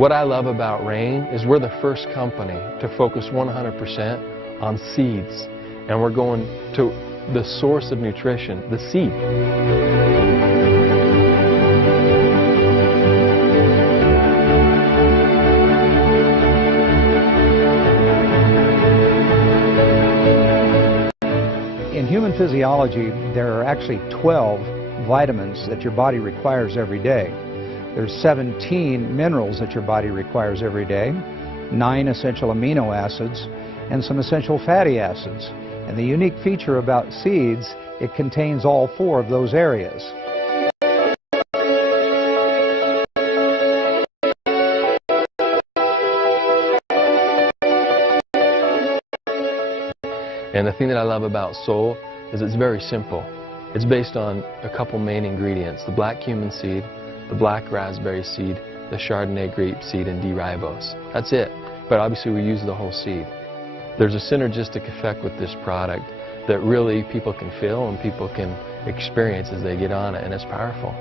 What I love about Rain is we're the first company to focus 100% on seeds, and we're going to the source of nutrition, the seed. In human physiology, there are actually 12 vitamins that your body requires every day. There's 17 minerals that your body requires every day, 9 essential amino acids, and some essential fatty acids. And the unique feature about seeds, it contains all 4 of those areas. And the thing that I love about Soul is it's very simple. It's based on a couple main ingredients: the black cumin seed, the black raspberry seed, the Chardonnay grape seed, and D-ribose. That's it. But obviously we use the whole seed. There's a synergistic effect with this product that really people can feel and people can experience as they get on it, and it's powerful.